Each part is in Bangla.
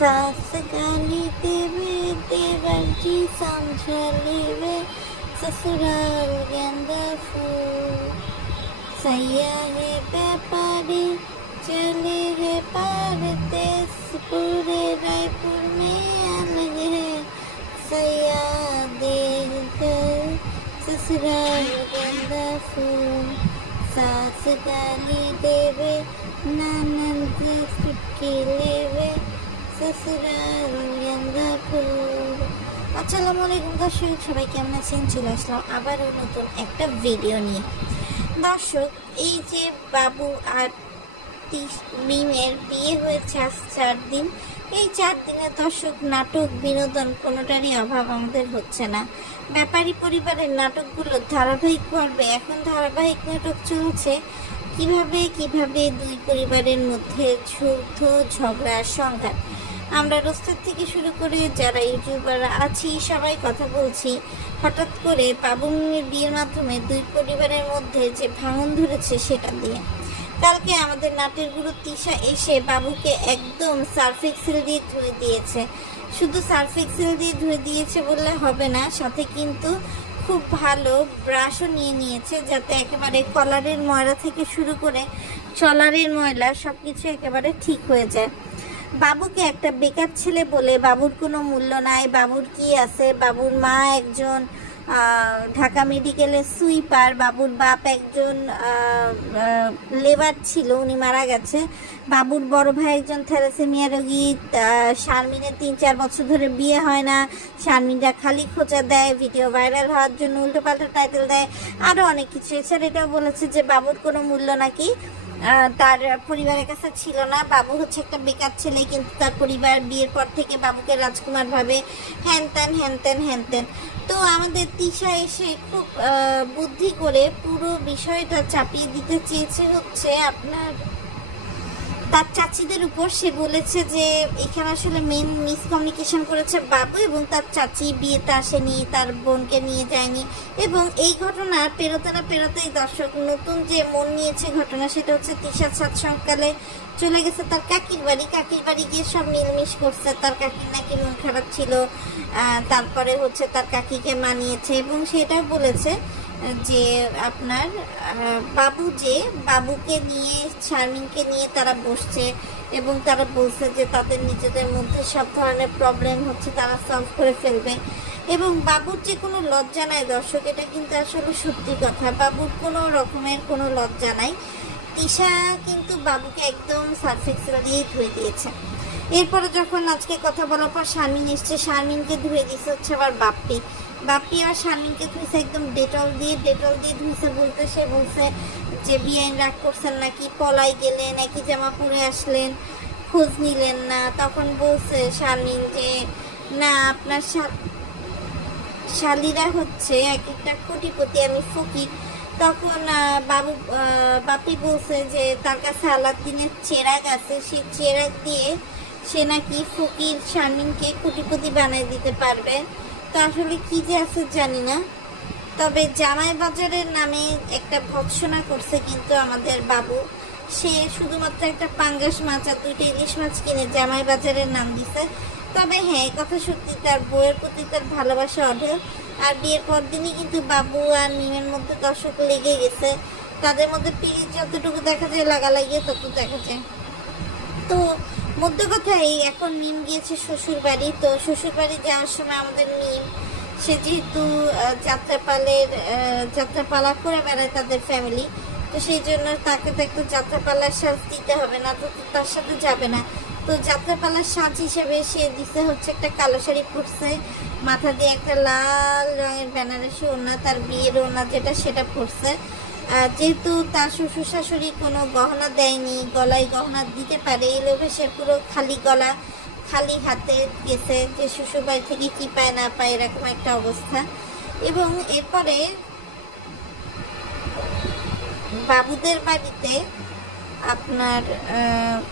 सास गाली देवे देवर जी समझ लेवे ससुराल गेंदा फूल सैया है व्यापारी चले है पार देश पूरे रायपुर में अलग है सैया देखकर ससुराल गेंदा फूल सास गाली देवे ननद चुटकी लेवे ससुराल गेंदा फूल। আসসালামু আলাইকুম দর্শক, সবাই কেমন আছেন? চলে আসলাম আবারও নতুন একটা ভিডিও নিয়ে। দর্শক, এই যে বাবু আর মিমের বিয়ে হয়েছে আজ 4 দিন। এই 4 দিনে দর্শক নাটক বিনোদন কোনোটারই অভাব আমাদের হচ্ছে না। ব্যাপারী পরিবারের নাটকগুলো ধারাবাহিক পর্বে এখন ধারাবাহিক নাটক চলছে কিভাবে দুই পরিবারের মধ্যে যুদ্ধ ঝগড়া সংঘাত। আমরা রোস্টার থেকে শুরু করে যারা ইউটিউবার আছি সবাই কথা বলছি, হঠাৎ করে বাবু মিমের বিয়ের মাধ্যমে দুই পরিবারের মধ্যে যে ভাঙন ধরেছে সেটা দিয়ে। কালকে আমাদের নাটের গুরু তিশা এসে বাবুকে একদম সার্ফ এক্সেল দিয়ে ধুয়ে দিয়েছে। শুধু সার্ফ এক্সেল দিয়ে ধুয়ে দিয়েছে বললে হবে না, সাথে কিন্তু খুব ভালো ব্রাশও নিয়ে নিয়েছে, যাতে একেবারে কলারের ময়লা থেকে শুরু করে চলারের ময়লা সবকিছু একেবারে ঠিক হয়ে যায়। বাবুকে একটা বেকার ছেলে বলে বাবুর কোনো মূল্য নাই। বাবুর কি আছে? বাবুর মা একজন ঢাকা মেডিকেলের সুইপার, বাবুর বাপ একজন লেবার ছিল, উনি মারা গেছে। বাবুর বড় ভাই একজন থ্যালাসেমিয়া রোগী। শারমিনের 3-4 বছর ধরে বিয়ে হয় না। শারমিনরা খালি খোঁচা দেয়, ভিডিও ভাইরাল হওয়ার জন্য উল্টোপাল্টা টাইটেল দেয়, আরও অনেক কিছু। এছাড়া এটাও বলেছে যে বাবুর কোনো মূল্য নাকি তার পরিবারের কাছে ছিল না। বাবু হচ্ছে একটা বেকার ছেলে, কিন্তু তার পরিবার বিয়ের পর থেকে বাবুকে রাজকুমার ভাবে, হ্যান ত্যান। তো আমাদের তিশা এসে খুব বুদ্ধি করে পুরো বিষয়টা চাপিয়ে দিতে চেয়েছে হচ্ছে আপনার তার চাচিদের উপর। সে বলেছে যে এখানে আসলে মেন মিসকমিউনিকেশন করেছে বাবু এবং তার চাচি, বিয়েতে আসেনি, তার বোনকে নিয়ে যায়নি। এবং এই ঘটনা পেরোতেই দর্শক নতুন যে মন নিয়েছে ঘটনা, সেটা হচ্ছে তিশা সকালে চলে গেছে তার কাকির বাড়ি গিয়ে সব মিলমিশ করছে। তার কাকির নাকি মন খারাপ ছিল, তারপরে হচ্ছে তার কাকিকে মানিয়েছে এবং সেটাও বলেছে যে আপনার বাবুকে নিয়ে শারমিনকে নিয়ে তারা বসছে এবং তারা বলছে যে তাদের নিজেদের মধ্যে সব ধরনের প্রবলেম হচ্ছে তারা সলভ করে ফেলবে। এবং বাবুর যে কোনো লজ্জা নাই দর্শক, এটা কিন্তু আসলে সত্যি কথা। বাবুর কোনো রকমের কোনো লজ্জা নাই। তিশা কিন্তু বাবুকে একদম সার্ফ এক্সেল দিয়ে ধুয়ে দিয়েছে। এরপরে যখন আজকে কথা বলার পর শারমিন এসছে, শারমিনকে ধুয়ে দিয়েছে হচ্ছে আবার বাপ্পি আর শারমিনকে ধুইছে একদম ডেটল দিয়ে ধুইছে। সে বলছে যে বিআইন রাগ করছেন নাকি, পলাই গেলেন, একই জামা পরে আসলেন, খোঁজ নিলেন না। তখন বলছে শারমিন যে না, আপনার শালিরা হচ্ছে এক একটা কোটিপতি, আমি ফকির। তখন বাপি বলছে যে তার কাছে আলাদিনের চেরাগ আছে, সেই চেরাগ দিয়ে সে নাকি ফকির শারমিনকে কোটিপতি বানাই দিতে পারবে। তো আসলে কি যে আছে জানি না, তবে জামাই বাজারের নামে একটা ভৎসনা করছে কিন্তু আমাদের বাবু। সে শুধুমাত্র একটা পাঙ্গাস মাছ আর 2টা ইলিশ মাছ কিনে জামাই বাজারের নাম দিছে। তবে হ্যাঁ, এই কথা সত্যি, তার বউয়ের প্রতি তার ভালোবাসা অঢেল। আর বিয়ের পর দিনই কিন্তু বাবু আর মিমের মধ্যে দর্শক লেগে গেছে। তাদের মধ্যে পিড়ি যতটুকু দেখা যায়, লাগালাগিয়ে তত দেখা যায়। তো মধ্য কথাই এখন মিম গিয়েছে শ্বশুর বাড়ি। তো শ্বশুর বাড়ি যাওয়ার সময় আমাদের মিম, সে যেহেতু যাত্রাপালা করে বেড়ায় তাদের ফ্যামিলি, তো সেই জন্য তাকে তো একটু যাত্রাপালার সাজ দিতে হবে, না তো তার সাথে যাবে না। তো যাত্রাপালার সাজ হিসেবে সে দিতে হচ্ছে একটা কালো শাড়ি পরছে, মাথা দিয়ে একটা লাল রঙের বেনারসি ওড়না, তার বিয়ের ওড়না যেটা সেটা পরছে। যেহেতু তার শ্বশুর শাশুড়ি কোনো গহনা দেয়নি, গলায় গহনা দিতে পারে, এই লোভে সে পুরো খালি গলা খালি হাতে গেছে, যে শ্বশুর বাড়ি থেকে কি পায় না পায় এরকম একটা অবস্থা। এবং এরপরে বাবুদের বাড়িতে আপনার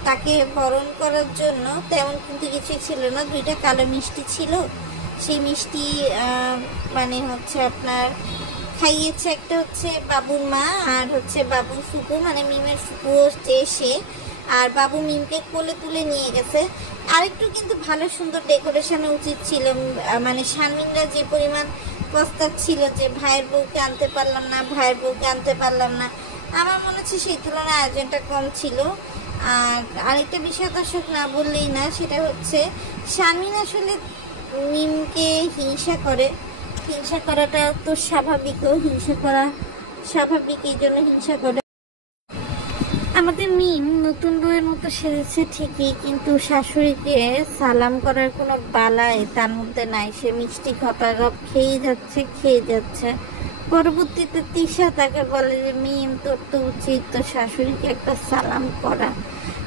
তাকে বরণ করার জন্য তেমন কিন্তু কিছুই ছিল না। 2টা কালো মিষ্টি ছিল, সেই মিষ্টি মানে হচ্ছে আপনার খাইয়েছে। একটা হচ্ছে বাবুর মা আর হচ্ছে বাবুর ফুপু, মানে মিমের ফুপু যে সে আর বাবু মিমকে কোলে তুলে নিয়ে গেছে। আরেকটু কিন্তু ভালো সুন্দর ডেকোরেশন উচিত ছিল, মানে শারমিনরা যে পরিমাণ প্রস্তাব ছিল যে ভাইয়ের বউকে আনতে পারলাম না, ভাইয়ের বউকে আনতে পারলাম না, আমার মনে হচ্ছে সেই তুলনায় আয়োজনটা কম ছিল। আর আরেকটা বিষয় দর্শক না বললেই না, সেটা হচ্ছে শারমিন আসলে মিমকে হিংসা করে। হিংসা করাটা তো স্বাভাবিকও, হিংসা করা স্বাভাবিক, এই জন্য হিংসা করে। আমাদের মিম নতুন বউয়ের মতো সেজেছে ঠিকই, কিন্তু শাশুড়িকে সালাম করার কোনো বালাই তার মধ্যে নাই। সে মিষ্টি খপাগপ খেয়ে যাচ্ছে। পরবর্তীতে তিশা তাকে বলে যে মিম তোর তো উচিত তো শাশুড়িকে একটা সালাম করা।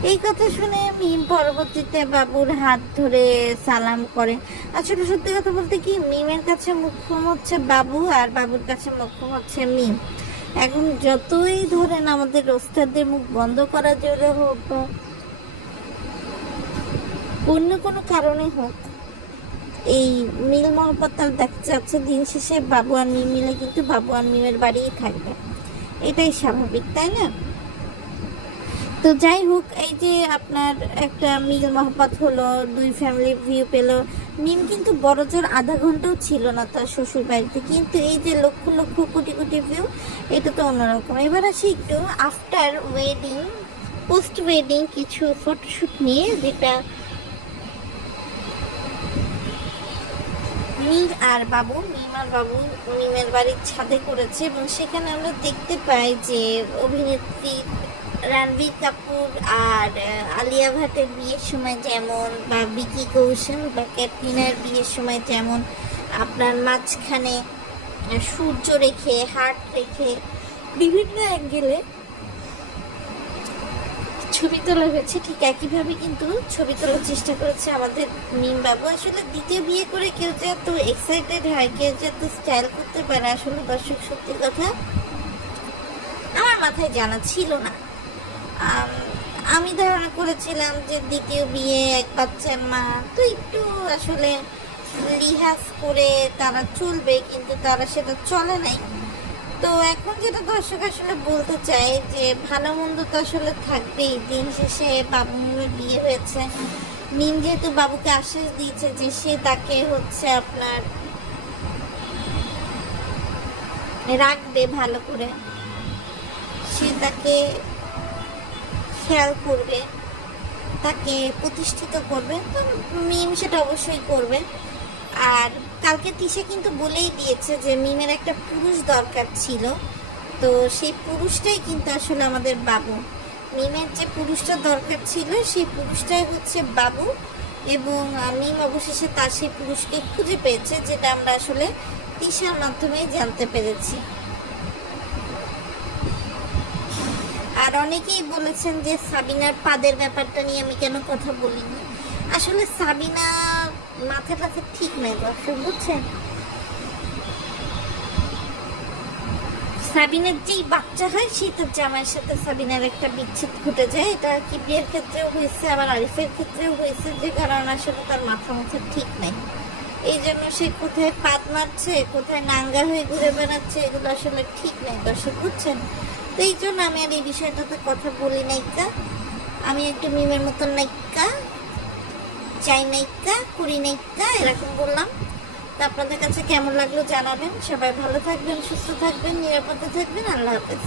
এই কথা শুনে মিম পরবর্তীতে বাবুর হাত ধরে সালাম করে। আসলে সত্যি কথা বলতে কি, মিমের কাছে মুখ্যম হচ্ছে বাবু আর বাবুর কাছে মুখ্যম হচ্ছে মিম। এখন যতই ধরেন আমাদের রোস্টারদের মুখ বন্ধ করার জন্য হোক বা অন্য কোনো কারণে হোক, এই মিল মহব্বত দেখা যাচ্ছে দিন শেষে বাবু আর মিম মিলে কিন্তু বাবু আর মিমের বাড়িই থাকবে, এটাই স্বাভাবিক, তাই না? তো যাই হোক, এই যে আপনার একটা মিল মহব্বত হলো, দুই ফ্যামিলি ভিউ পেলো। মিম কিন্তু বড় জোর আধা ঘন্টাও ছিল না তার শ্বশুর বাড়িতে, কিন্তু এই যে লক্ষ লক্ষ কোটি কোটি ভিউ, এটা তো অন্যরকম। এবার আসি একটু আফটার ওয়েডিং, পোস্ট ওয়েডিং কিছু ফটোশ্যুট নিয়ে, যেটা মিম আর বাবু মিমের বাড়ির ছাদে করেছে। এবং সেখানে আমরা দেখতে পাই যে অভিনেত্রী রণবীর কাপুর আর আলিয়া ভাটের বিয়ের সময় যেমন, বা বিকি কৌশল বা ক্যাটরিনার বিয়ের সময় যেমন আপনার মাঝখানে সূর্য রেখে, হার্ট রেখে বিভিন্ন অ্যাঙ্গেলে ছবি তোলা হয়েছে, ঠিক একইভাবে কিন্তু ছবি তোলার চেষ্টা করেছে আমাদের মিম বাবু। আসলে দ্বিতীয় বিয়ে করে কেউ যে এত এক্সাইটেড হয়, কেউ যে এত স্টাইল করতে পারে, আসলে দর্শক সত্যি কথা আমার মাথায় জানা ছিল না। আমি ধারণা করেছিলাম যে দ্বিতীয় বিয়ে, এক বাচ্চার মা, তো একটু আসলে লিহাজ করে তারা চলবে, কিন্তু তারা সেটা চলে নাই। তো এখন যেটা দর্শক আসলে বলতে চাই যে ভালো মন্দ তো আসলে থাকবেই, দিন শেষে বাবু মিমের বিয়ে হয়েছে। মিম যেহেতু বাবুকে আশ্বাস দিয়েছে যে সে তাকে হচ্ছে আপনার রাখবে ভালো করে, সে তাকে খেয়াল করবে, তাকে প্রতিষ্ঠিত করবে, তো মিম সেটা অবশ্যই করবে। আর কালকে তিশা কিন্তু বলেই দিয়েছে যে মিমের একটা পুরুষ দরকার ছিল, তো সেই পুরুষটাই কিন্তু আসলে আমাদের বাবু। মিমের যে পুরুষটা দরকার ছিল সেই পুরুষটাই হচ্ছে বাবু, এবং মিম অবশেষে তার সেই পুরুষকে খুঁজে পেয়েছে, যেটা আমরা আসলে তিশার মাধ্যমে জানতে পেরেছি। আর অনেকেই বলেছেন যে সাবিনার পাদের ব্যাপারটা নিয়ে আমি কেন কথা বলিনি। আসলে সাবিনা মাথাটা ঠিক নাই দর্শক, বুঝছেন? সাবিনার যেই বাচ্চা হয় সেই তার জামাইয়ের সাথে সাবিনার একটা বিচ্ছেদ ঘটে যায়। এটা কিপিয়ার ক্ষেত্রেও হয়েছে, আবার আরিফের ক্ষেত্রেও হয়েছে, যে কারণে আসলে তার মাথা ঠিক নাই। এই জন্য সে কোথায় পাত মারছে, কোথায় নাঙ্গা হয়ে ঘুরে বেড়াচ্ছে, এগুলো আসলে ঠিক নাই দর্শক, বুঝছেন? তো এই জন্য আমি আর এই বিষয়টাতে কথা বলি নাইকা। আমি একটু মিমের মতন নাইকা, চাই নাইকা, করি নাইকা, এরকম বললাম। তো আপনাদের কাছে কেমন লাগলো জানাবেন। সবাই ভালো থাকবেন, সুস্থ থাকবেন, নিরাপদে থাকবেন। আল্লাহ হাফেজ।